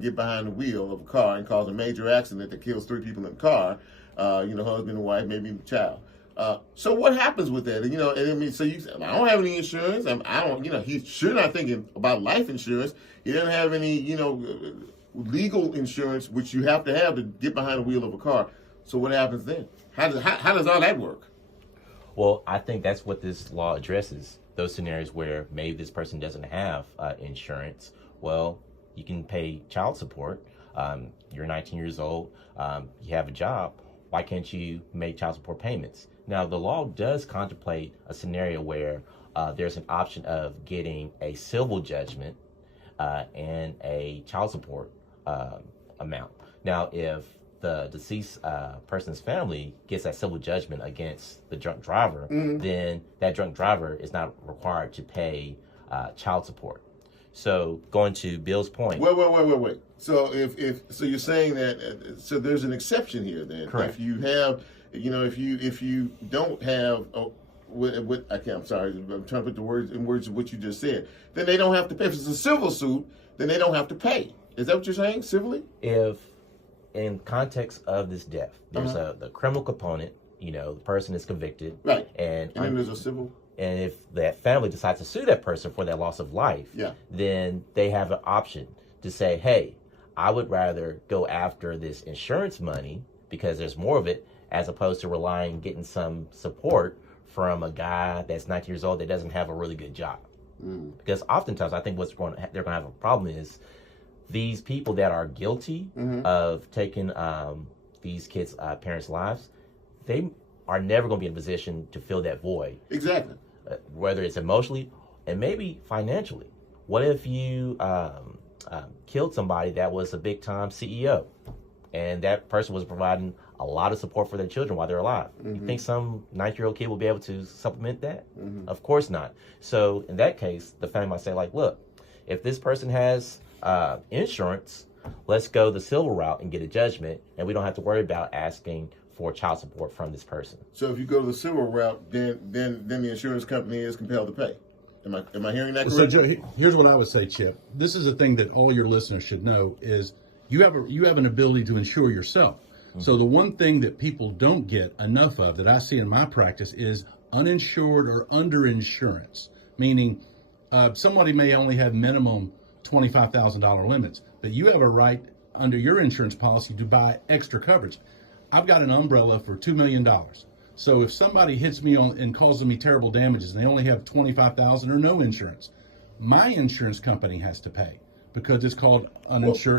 get behind the wheel of a car and cause a major accident that kills 3 people in the car, husband and wife, maybe even a child. So what happens with that? And I mean, so you say, I don't have any insurance. I don't, he's sure not thinking about life insurance. He doesn't have any, legal insurance, which you have to get behind the wheel of a car. So what happens then? How does all that work? Well, I think that's what this law addresses. Those scenarios where maybe this person doesn't have insurance. Well, you can pay child support. You're 19 years old. You have a job. Why can't you make child support payments? Now, the law does contemplate a scenario where there's an option of getting a civil judgment and a child support amount. Now, if the deceased person's family gets that civil judgment against the drunk driver, then that drunk driver is not required to pay child support. So going to Bill's point. Wait. So so you're saying that so there's an exception here then. Correct. If you have, if you don't have, I'm sorry, I'm trying to put the words of what you just said. Then they don't have to pay. If it's a civil suit, then they don't have to pay. Is that what you're saying, civilly? If in context of this death, there's the criminal component. The person is convicted, right? And then there's a civil. And if that family decides to sue that person for that loss of life, then they have an option to say, hey, I would rather go after this insurance money because there's more of it, as opposed to relying getting some support from a guy that's 19 years old that doesn't have a really good job. Because oftentimes I think they're going to have a problem is these people that are guilty of taking these kids' parents' lives, they are never going to be in a position to fill that void. Exactly. Whether it's emotionally and maybe financially. What if you killed somebody that was a big-time CEO and that person was providing a lot of support for their children while they're alive? You think some 9-year-old kid will be able to supplement that? Of course not. So in that case, the family might say, like, look, if this person has insurance, let's go the civil route and get a judgment, and we don't have to worry about asking for child support from this person. So if you go the civil route, then the insurance company is compelled to pay. Am I hearing that correctly? So Joe, here's what I would say, Chip. This is a thing that all your listeners should know is you have an ability to insure yourself. So the one thing that people don't get enough of that I see in my practice is uninsured or underinsurance, meaning somebody may only have minimum $25,000 limits, but you have a right under your insurance policy to buy extra coverage. I've got an umbrella for $2 million. So if somebody hits me and causes me terrible damages and they only have $25,000 or no insurance, my insurance company has to pay because it's called uninsured.